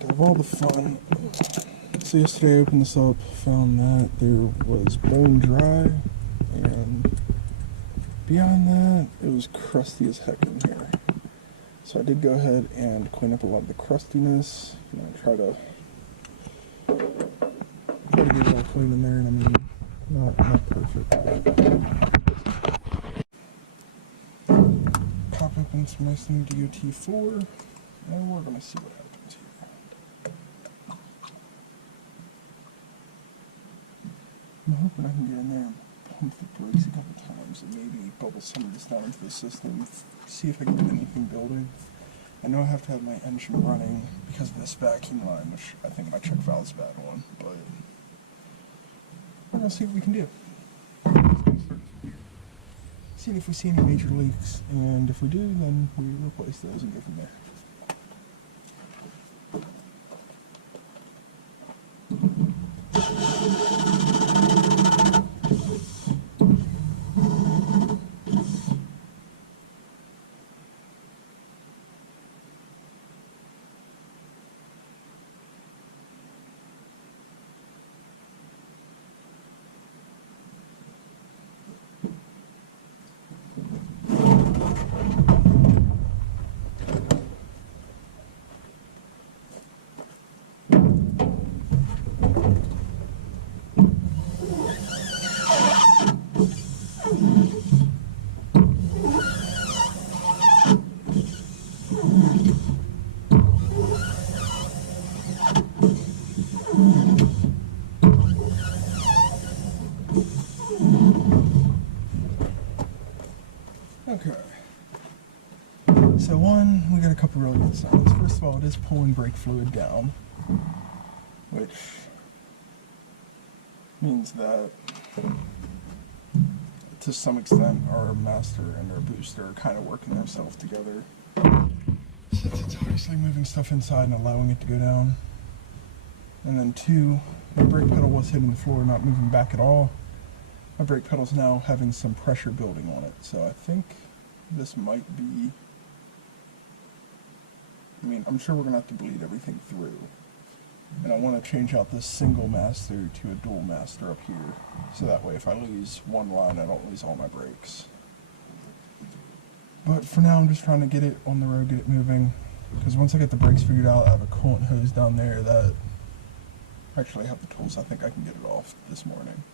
to have all the fun. So yesterday I opened this up, found that there was bone dry, and beyond that, it was crusty as heck in here. So I did go ahead and clean up a lot of the crustiness, try to get it all clean in there, and I mean, not perfect, but pop open some nice new DOT4, and we're going to see what happens here. I'm hoping I can get in there and pump the brakes a couple times and maybe bubble some of this down into the system, see if I can get anything building. I know I have to have my engine running because of this vacuum line, which I think my check valve's a bad one, but we're going to see what we can do. See if we see any major leaks, and if we do, then we replace those and go from there. Okay, so we got a couple really good signs. First of all, it is pulling brake fluid down, which means that to some extent our master and our booster are kind of working themselves together. Since it's obviously moving stuff inside and allowing it to go down. And then two, my brake pedal was hitting the floor, not moving back at all. My brake pedal's now having some pressure building on it, so I think this might be, I'm sure we're going to have to bleed everything through. And I want to change out this single master to a dual master up here, so that way if I lose one line, I don't lose all my brakes. But for now, I'm just trying to get it on the road, get it moving, because once I get the brakes figured out, I have a coolant hose down there that I actually have the tools. I think I can get it off this morning.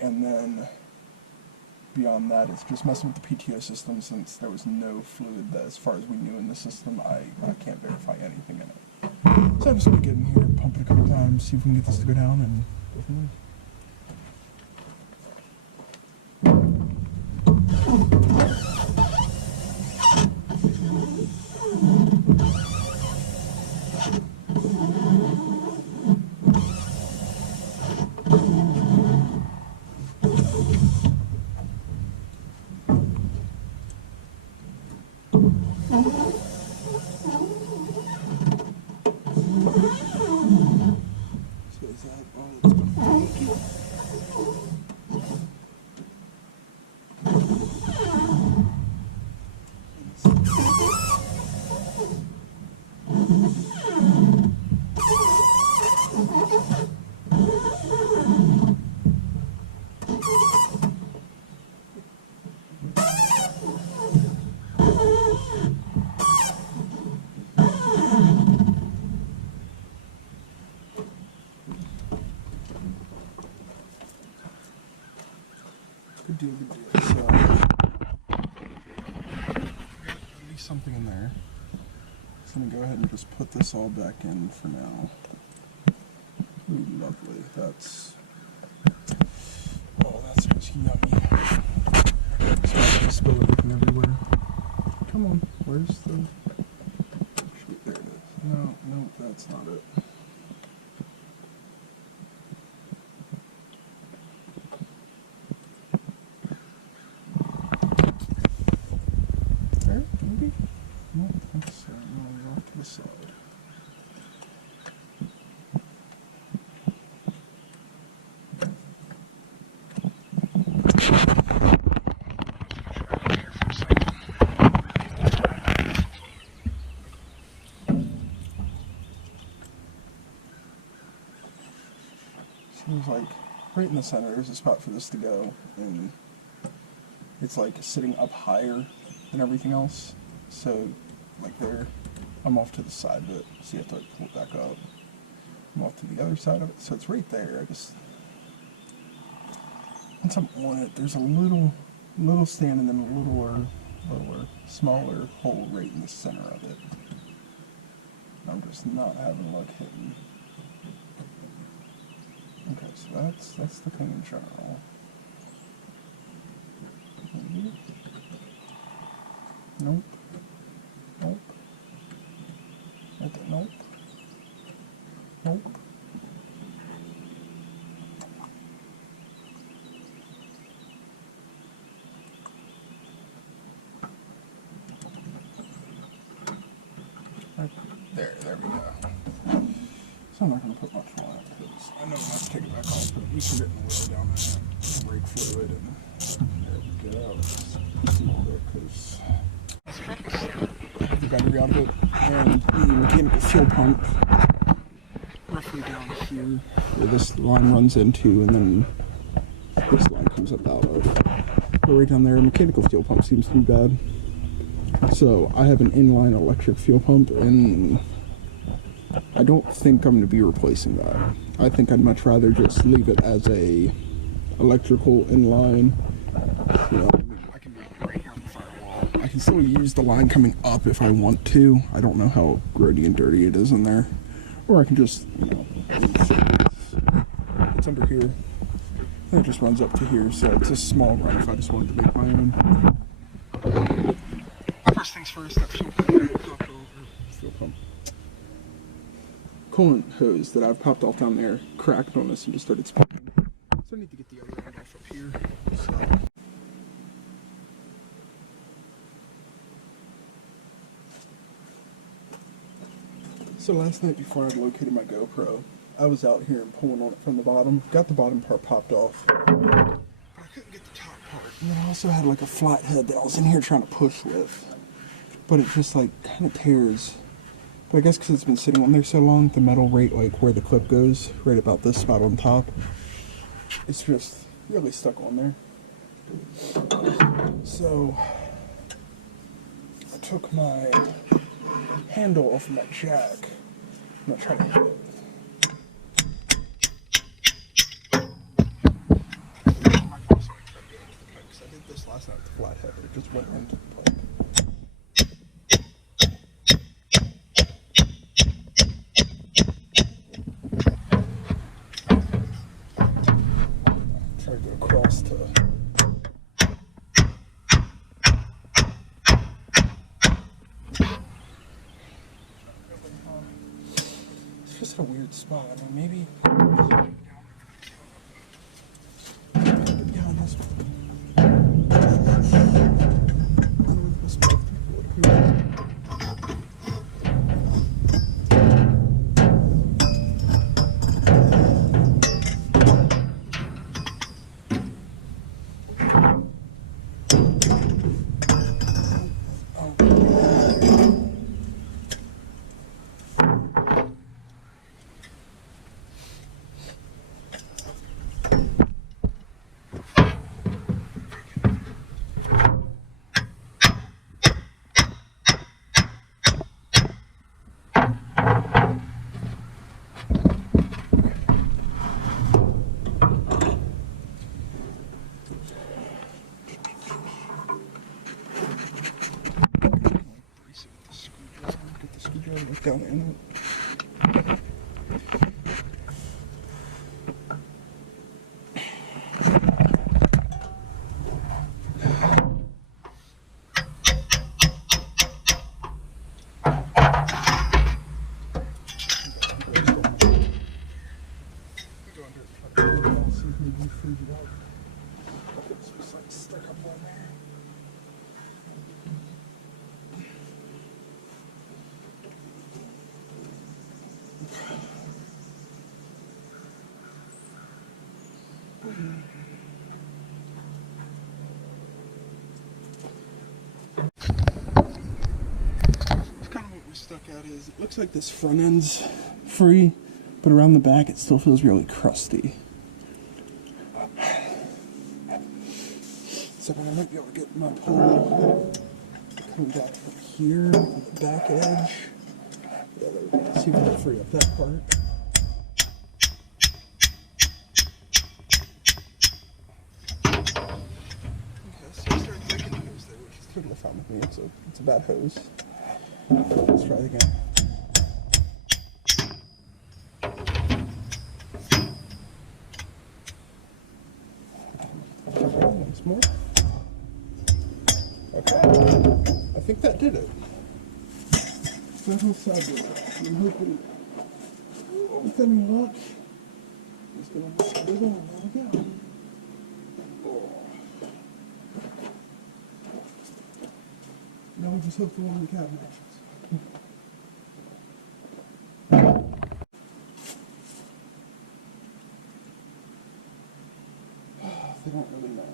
And then beyond that, it's just messing with the PTO system, since there was no fluid that, as far as we knew in the system, I can't verify anything in it. So I'm just going to get in here, pump it a couple times, see if we can get this to go down, and go from there. Good deal. So, at least something in there. I'm going to go ahead and just put this all back in for now. Ooh, lovely. That's just yummy. So I can spill everything everywhere. Come on, where's the... There it is. No, that's not it. There, maybe? No, I don't think so. No, we're off to the side. there's like, right in the center, there's a spot for this to go, and it's like sitting up higher than everything else. So, like there, I'm off to the side of it, so you have to like pull it back up. I'm off to the other side of it, so it's right there. I just, once I'm on it, there's a little stand and then a lower, smaller hole right in the center of it. I'm just not having luck hitting. Okay, so that's the thing in general. Nope. Nope. Right there. Nope. Nope. Right there we go. So I'm not going to put much on it because I know I'm going to have to take it back off, but you can get in the way down there, brake fluid, and there we go. Let's see because the battery out of it, and the mechanical fuel pump roughly down here where this line runs into, and then this line comes up out of. But right down there, mechanical fuel pump seems to be bad. So I have an inline electric fuel pump, and I don't think I'm going to be replacing that. I think I'd much rather just leave it as a electrical inline. You know, I can be right here on the firewall. I can still use the line coming up if I want to. I don't know how grody and dirty it is in there. Or I can just, you know, it's under here. And it just runs up to here, so it's a small run if I just wanted to make my own. First things first, that fuel pump. Coolant hose that I've popped off down there cracked on this and just started sparking. So I need to get the other end off up here. So last night before I located my GoPro, I was out here and pulling on it from the bottom. Got the bottom part popped off, but I couldn't get the top part. And then I also had like a flathead that I was in here trying to push with, but it just like kind of tears. But I guess because it's been sitting on there so long, the metal right like where the clip goes, right about this spot on top, it's just really stuck on there. So I took my handle off of my jack. I'm not trying to hit it. I did this last night with the flathead, but it just went into the pipe. Try to go across to. It's just a weird spot. I mean, maybe. Yeah, on this one. Look down in it. Stuck up on there. Stuck out is it looks like this front end's free, but around the back it still feels really crusty. Except I might be able to get my pole coming back from here on the back edge. Yeah, there we go. See if I can free up that part. Okay, so I started breaking the hose there, which is totally fine with me. It's a bad hose. Let's try it again. Once more. Okay. I think that did it. That whole side did it. I'm hoping with any luck it's going to work good on. There we go. Oh. Now we just hook the one in the cabinet. They don't really match.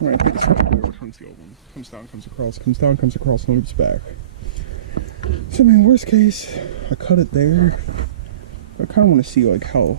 Right, I think it's right where comes the old one. Comes down, comes across, and loops back. So I mean, worst case, I cut it there. I kind of want to see like how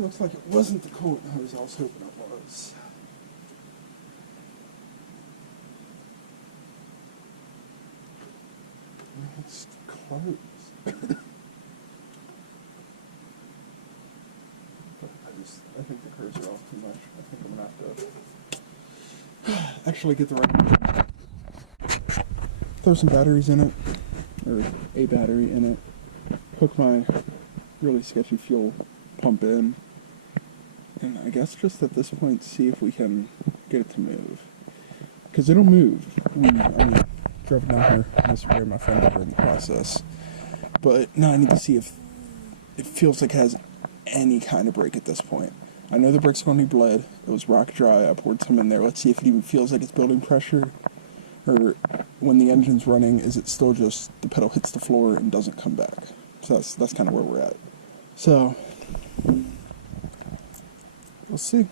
looks like it wasn't the coolant hose I was hoping it was. It's close. I think the curves are off too much. I think I'm going to have to actually get the right. Throw some batteries in it, or a battery in it. Hook my really sketchy fuel pump in. And I guess just at this point, see if we can get it to move. Because it'll move. I mean, drove down here. I was wearing my friend over in the process. But now I need to see if it feels like it has any kind of brake at this point. I know the brake's going to need bled. It was rock dry. I poured some in there. Let's see if it even feels like it's building pressure. Or when the engine's running, is it still just the pedal hits the floor and doesn't come back? So that's kind of where we're at. So we'll see.